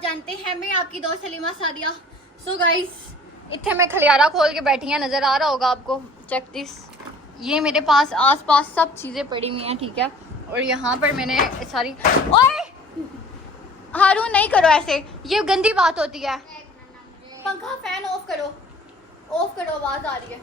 आप जानते हैं मैं आपकी दोस्त सलीमा सादिया। सो गाइस, इतने मैं खलियारा खोल के बैठी हैं, नजर आ रहा होगा आपको। चेक दिस, ये मेरे पास आसपास सब चीजें पड़ी हुई हैं, ठीक है। और यहाँ पर मैंने सारी, ओए हारून नहीं करो ऐसे, ये गंदी बात होती है। पंखा फैन ऑफ करो, ऑफ करो, आवाज आ रही है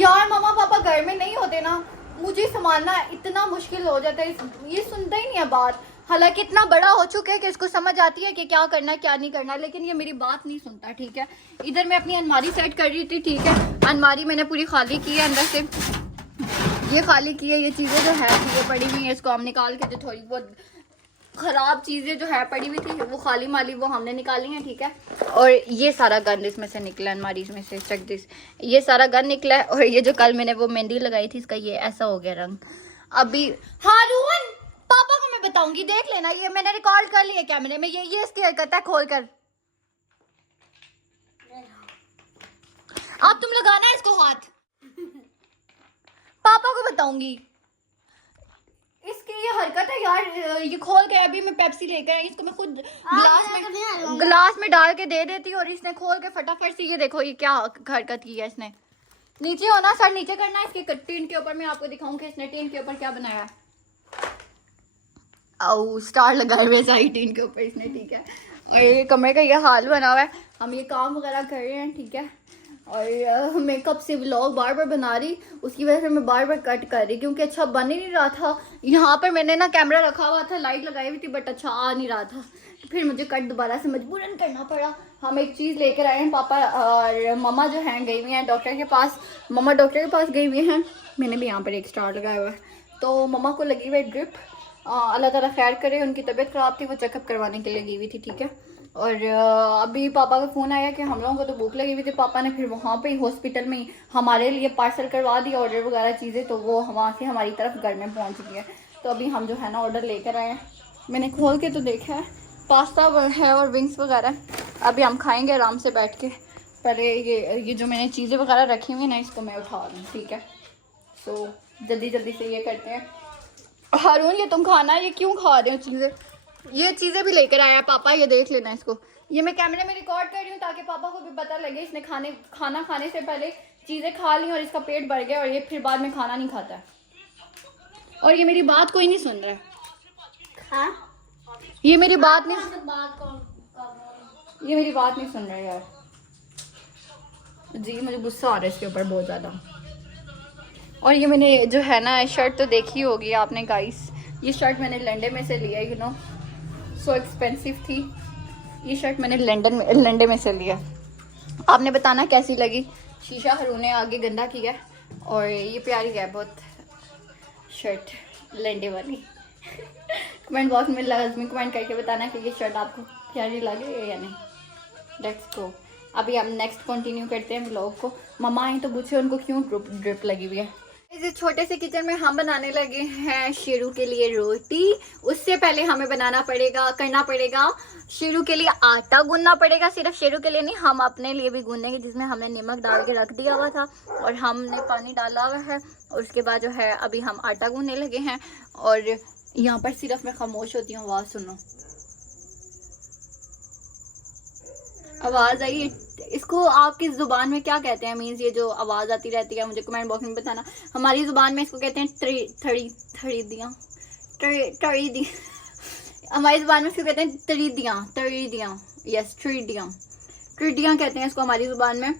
यार। मम्मा पापा घर में नहीं होते ना, मुझे संभालना इतना मुश्किल हो जाता है। ये सुनता ही नहीं है बात, हालांकि इतना बड़ा हो चुका है कि इसको समझ आती है कि क्या करना है क्या नहीं करना, लेकिन ये मेरी बात नहीं सुनता, ठीक है। इधर मैं अपनी अलमारी सेट कर रही थी, ठीक है। अलमारी मैंने पूरी खाली की है अंदर से, ये खाली की है। ये चीज़ें जो है ये पड़ी हुई है, इसको हम निकाल के, जो थोड़ी बहुत ख़राब चीज़ें जो है पड़ी हुई थी वो खाली माली वो हमने निकाली हैं, ठीक है। और ये सारा गंद इसमें से निकला, अलमारी में से। चेक दिस, ये सारा गंद निकला है। और ये जो कल मैंने वो मेहंदी लगाई थी, इसका ये ऐसा हो गया रंग। अभी हारून, पापा को मैं बताऊंगी, देख लेना, ये मैंने रिकॉर्ड कर लिया कैमरे में। ये इसकी हरकत है, खोल कर। अब तुम लगाना है इसको हाथ, पापा को बताऊंगी। इसकी ये हरकत है यार, ये खोल के अभी मैं पेप्सी लेकर आई, इसको मैं खुद ग्लास में डाल के दे देती, और इसने खोल के फटाफट से, ये देखो ये क्या हरकत की है इसने। नीचे होना, सर नीचे करना है इसके टीन के ऊपर। मैं आपको दिखाऊंगी इसने टीन के ऊपर क्या बनाया। आओ, स्टार लगाए हुए सारी टीन के ऊपर इसने, ठीक है। और ये कमरे का ये हाल बना हुआ है, हम ये काम वगैरह कर रहे हैं, ठीक है। और मेकअप से व्लॉग बार बार बना रही, उसकी वजह से मैं बार बार कट कर रही, क्योंकि अच्छा बन ही नहीं रहा था। यहाँ पर मैंने ना कैमरा रखा हुआ था, लाइट लगाई हुई थी, बट अच्छा आ नहीं रहा था, तो फिर मुझे कट दोबारा से मजबूरन करना पड़ा। हम एक चीज़ लेकर आए हैं, पापा और मम्मा जो हैं गई हुई हैं डॉक्टर के पास। मम्मा डॉक्टर के पास गई हुई हैं, मैंने भी यहाँ पर एक स्टार लगाया हुआ है। तो मम्मा को लगी हुई ड्रिप, अल्लाह ताला खैर करे, उनकी तबीयत ख़राब थी, वो चेकअप करवाने के लिए गई हुई थी, ठीक है। और अभी पापा का फ़ोन आया कि हम लोगों को तो भूख लगी हुई थी, पापा ने फिर वहाँ पे ही हॉस्पिटल में ही हमारे लिए पार्सल करवा दिया, ऑर्डर वगैरह चीज़ें, तो वो वहाँ से हमारी तरफ घर में पहुँच गई है। तो अभी हम जो है ना ऑर्डर लेकर आए हैं, मैंने खोल के तो देखा है, पास्ता है और विंग्स वगैरह। अभी हम खाएँगे आराम से बैठ के। पहले ये जो मैंने चीज़ें वगैरह रखी हुई ना, इसको मैं उठा दूँ, ठीक है। तो जल्दी जल्दी से ये करते हैं। हारून, ये तुम खाना, ये क्यों खा रहे हो चीज़ें? ये चीज़ें भी लेकर आया पापा, ये देख लेना इसको। ये मैं कैमरे में रिकॉर्ड कर रही हूँ ताकि पापा को भी पता लगे, इसने खाना खाने से पहले चीज़ें खा ली और इसका पेट भर गया, और ये फिर बाद में खाना नहीं खाता है। और ये मेरी बात कोई नहीं सुन रहा है। हाँ, ये मेरी बात नहीं, ये मेरी बात नहीं सुन रहा है यार जी, मुझे गुस्सा आ रहा है इसके ऊपर बहुत ज़्यादा। और ये मैंने जो है ना शर्ट तो देखी होगी आपने गाइस, ये शर्ट मैंने लंदन में से लिया, यू नो, सो एक्सपेंसिव थी। ये शर्ट मैंने लंदन में से लिया। आपने बताना कैसी लगी। शीशा हरू ने आगे गंदा किया, और ये प्यारी है बहुत शर्ट लंदन वाली। कमेंट बॉक्स में लाजमी कमेंट करके बताना कि ये शर्ट आपको प्यारी लगे या नहीं। लेट्स गो, अभी हम नेक्स्ट कंटिन्यू करते हैं व्लॉग को। मम्मा आई तो पूछे उनको क्यों ड्रिप लगी हुई है। इस छोटे से किचन में हम बनाने लगे हैं शेरू के लिए रोटी। उससे पहले हमें करना पड़ेगा शेरू के लिए आटा गूंदना पड़ेगा। सिर्फ शेरू के लिए नहीं, हम अपने लिए भी गूंदेंगे, जिसमें हमने नमक डाल के रख दिया हुआ था और हमने पानी डाला हुआ है। और उसके बाद जो है अभी हम आटा गूंदने लगे हैं। और यहाँ पर सिर्फ मैं खामोश होती हूँ, आवाज़ सुनो, आवाज़ आई। इसको आपकी ज़ुबान में क्या कहते हैं? मीन्स ये जो आवाज़ आती रहती है, मुझे कमेंट बॉक्स में बताना। हमारी ज़ुबान में इसको कहते हैं तरीदियाँ। हमारी ज़ुबान में इसको कहते हैं तरीदियाँ, यस, ट्रीडियाँ कहते हैं इसको हमारी ज़ुबान में।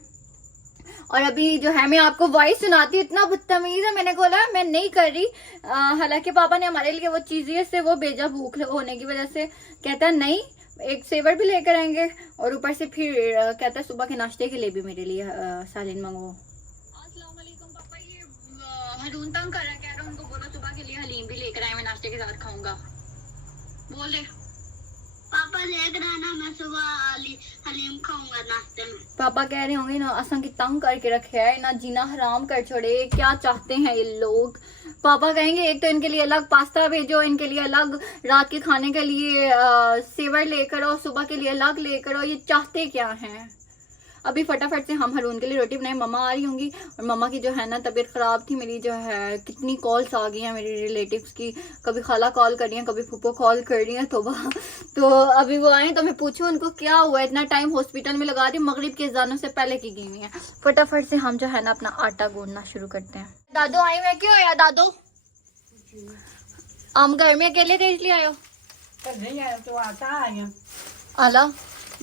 और अभी जो है मैं आपको वॉइस सुनाती हूँ, इतना बदतमीज़ है, मैंने बोला मैं नहीं कर रही। हालांकि पापा ने हमारे लिए वो चीज़ें से वो भेजा, भूख होने की वजह से। कहता है नहीं, एक सेवर भी लेकर आएंगे, और ऊपर से फिर कहता है सुबह के नाश्ते के लिए भी मेरे लिए सालिन मंगवाओ। अस्सलाम वालेकुम पापा, ये हरून तंग कर रहा है, कह रहा है उनको बोलो सुबह के लिए हलीम भी लेकर आए, मैं नाश्ते के साथ खाऊंगा। बोल दे पापा लेकर आना, मैं सुबह हलीम खाऊंगा नाश्ते में। पापा कह रहे होंगे ना असं की तंग करके रखे है ना, जीना हराम कर छोड़े, क्या चाहते हैं ये लोग। पापा कहेंगे एक तो इनके लिए अलग पास्ता भेजो, इनके लिए अलग रात के खाने के लिए सेवर लेकर आओ, सुबह के लिए अलग लेकर आओ। ये चाहते क्या हैं? अभी फटाफट से हम हारून के लिए रोटी बनाए, मम्मा आ रही होंगी। और मम्मा की जो है ना तबीयत ख़राब थी, मेरी जो है कितनी कॉल्स आ गई हैं मेरी रिलेटिव्स की, कभी खाला कॉल कर रही हैं, कभी फूफो कॉल कर रही हैं, तो अभी वो आए तो मैं पूछूं उनको क्या हुआ, इतना टाइम हॉस्पिटल में लगा दी, मगरिब के अज़ानों से पहले की गई हुई है। फटाफट से हम जो है ना अपना आटा गूंदना शुरू करते हैं। दादू आए हुए क्यों आया दादू? हम घर में अकेले थे इसलिए आयो? नहीं आया तो आता आया। आला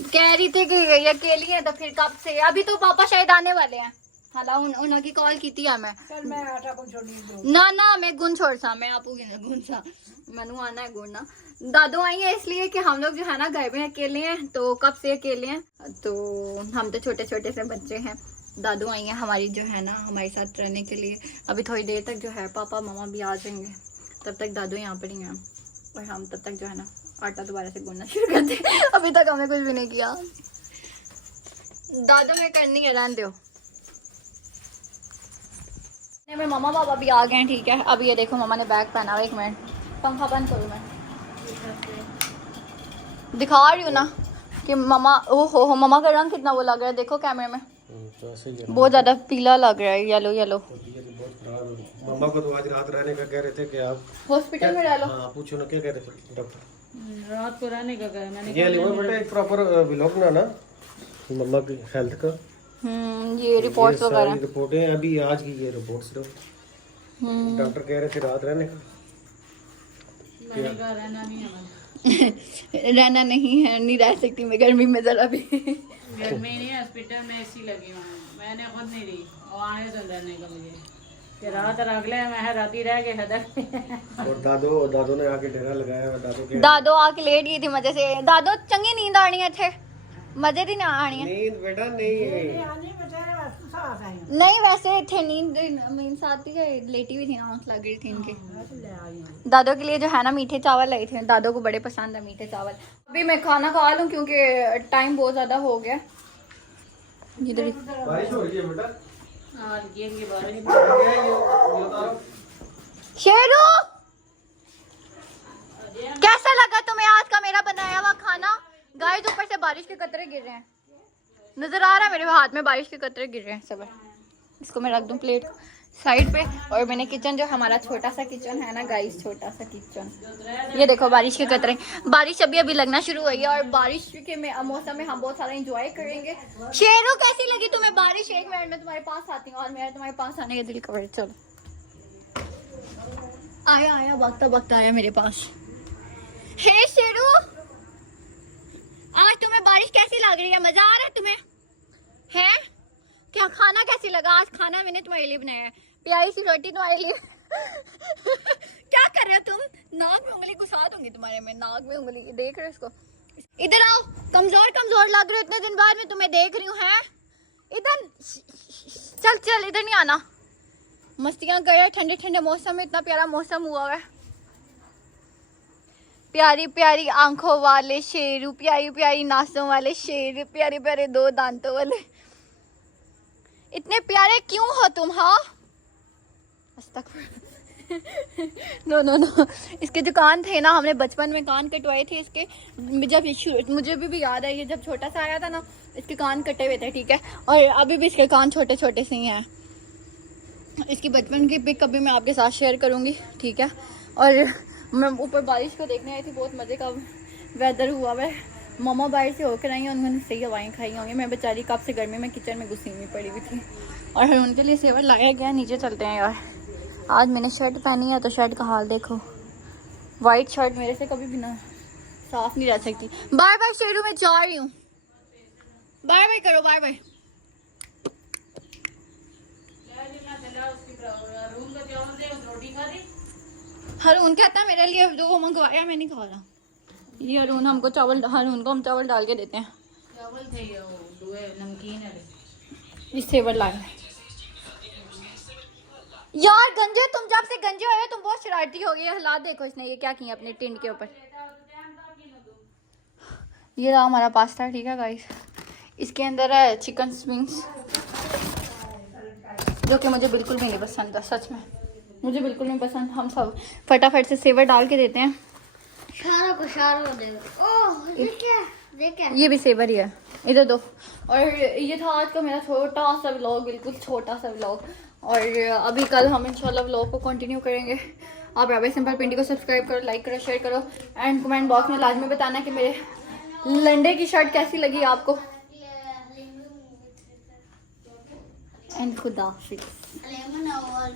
कह रही थी कि अकेली है तो फिर कब से, अभी तो पापा शायद आने वाले हैं। हाला उनकी कॉल की थी मैं। चल मैं आटा को छोड़ी दो। ना मैं गुन छोड़ सा, मैं आपू गुन सा, मैनू आना है गुड़ना। दादू आई है इसलिए कि हम लोग जो है ना घर में अकेले हैं, तो कब से अकेले हैं, तो हम तो छोटे छोटे से बच्चे हैं। दादू आई हैं हमारी जो है ना हमारे साथ रहने के लिए। अभी थोड़ी देर तक जो है पापा मम्मा भी आ जाएंगे, तब तक दादू यहाँ पर ही हैं और हम तब तक जो है ना आटा दोबारा से गूंदना शुरू करते हैं। अभी तक हमने कुछ भी नहीं किया। दादू में करनी है, रहने दो। मेरे मम्मा पापा भी आ गए हैं, ठीक है। अब ये देखो मम्मा ने बैग पहना हुआ, एक मिनट पंखा बंद करूँ मैं, दिखा रही हूँ ना कि मम्मा, ओहो हो मम्मा का रंग कितना वो लग रहा है, देखो कैमरे में बहुत ज्यादा पीला लग रहा है, येलो येलो। मम्मा को तो आज रात रहने का कह रहे थे कि आप हॉस्पिटल में रह लो। हाँ पूछो ना क्या कह रहे थे डॉक्टर। रात को रहने का कहा मैंने। ये लियो बेटा एक प्रॉपर व्लॉग बनाना मम्मा की हेल्थ का। ये रिपोर्ट्स वगैरह रिपोर्टें अभी आज की ये रिपोर्ट सिर्फ डॉक्टर कह रहे थे रात रहने का। मैंने कहा रहना नहीं है रहना नहीं है, नहीं रह सकती मैं गर्मी में जरा भी। गर्मी नहीं, हॉस्पिटल में एसी लगी हुई है, मैंने खुद नहीं रही, वो आए तो रहने का मुझे कि रात रख ले, मैं राती रह के हदर। और दादो ने आके डेरा लगाया। दादो आके लेट गई थी मजे से। दादो चंगी नींद आनी है, थे मजे दी ना आनी है। नींद बेटा नहीं नहीं वैसे थे नींद आती है, लेटी हुई थी ना, आंख लग रही थी इनकी। दादो के लिए जो है ना मीठे चावल लाई थे, दादो को बड़े पसंद है मीठे चावल। अभी मैं खाना खा लूं क्योंकि टाइम बहुत ज्यादा हो गया। इधर बारिश हो रही है बेटा। शेरू कैसा लगा तुम्हें आज का मेरा बनाया हुआ खाना? गाइस ऊपर से बारिश के कतरे गिर रहे हैं, नजर आ रहा है मेरे हाथ में बारिश के कतरे गिर रहे हैं सब। इसको मैं रख दूं प्लेट साइड पे। और मैंने किचन जो हमारा छोटा सा किचन है ना गाइस, छोटा सा किचन, ये देखो बारिश के कतरे। बारिश अभी लगना शुरू हुई है और बारिश के मौसम में हम बहुत सारा एंजॉय करेंगे। शेरू कैसी लगी तुम्हें बारिश? एक मिनट में तुम्हारे पास आती हूँ और मेरा तुम्हारे पास आने का दिल कर। चलो आया वक्त आया मेरे पास। हे शेरू आज तुम्हें बारिश कैसी लग रही है? मजा आ रहा है तुम्हें? है क्या? खाना कैसी लगा? आज खाना मैंने तुम्हारे लिए बनाया है, प्यारी सी रोटी तुम्हारे लिए। क्या कर रहे हो तुम? नाक में उंगली घुसा दूंगी तुम्हारे में, नाक में उंगली। देख रहे हो इसको? इधर आओ, कमजोर लग रहे हो, इतने दिन बाद में तुम्हें देख रही हूँ। है इधर चल इधर नहीं आना। मस्तियां कर रहे, ठंडे ठंडे मौसम में, इतना प्यारा मौसम हुआ है। प्यारी प्यारी आंखों वाले शेरू, प्यारी प्यारी नासों वाले शेरू, प्यारे प्यारे दो दांतों वाले। इतने प्यारे क्यों हो तुम? हाँ नो इसके जो कान थे ना, हमने बचपन में कान कटवाए थे इसके। जब मुझे भी याद है, ये जब छोटा सा आया था ना, इसके कान कटे हुए थे, ठीक है। और अभी भी इसके कान छोटे छोटे से ही हैं। इसकी बचपन की पिक कभी मैं आपके साथ शेयर करूँगी, ठीक है। और मैं ऊपर बारिश को देखने आई थी, बहुत मज़े का वेदर हुआ है। मम्मा बाहर से होकर आई हैं, उन्होंने सही हवाएं खाई होंगी। मैं बेचारी कब से गर्मी में किचन में घुसी हुई पड़ी हुई थी। और उनके लिए सेवर लाया गया। नीचे चलते हैं यार। आज मैंने शर्ट पहनी है तो शर्ट का हाल देखो, वाइट शर्ट मेरे से कभी भी ना साफ नहीं रह सकती। बाय शेरू मैं जा रही हूँ, बाय करो, बाय। हरून कहता है मेरे लिए जो मंगवाया मैं नहीं खा रहा। ये हरून हमको हरून को हम चावल डाल के देते हैं। चावल थे नमकीन है, इस सेवर लाए यार। गंजे तुम जब से गंजे हुए तुम बहुत शरारती हो गई। हालात देखो इसने ये क्या किया अपने टिंड के ऊपर। ये रहा हमारा पास्ता, ठीक है गाइस। इसके अंदर है चिकन विंग्स, जो कि मुझे बिल्कुल भी नहीं पसंद था, सच में मुझे बिल्कुल नहीं पसंद। हम सब फटाफट से सेवर डाल के देते हैं। शारों को दे। ओह ये क्या? देखे ये भी सेवर ही है, इधर दो। और ये था आज का मेरा छोटा सा व्लॉग, बिल्कुल छोटा सा व्लॉग। और अभी कल हम इंशाल्लाह व्लॉग को कंटिन्यू करेंगे। आप राबिया सिंपल पिंडी को सब्सक्राइब करो, लाइक करो, शेयर करो एंड कमेंट बॉक्स में लाजमी बताना कि मेरे लंडे की शर्ट कैसी लगी आपको। एंड खुदा हाफिज़। और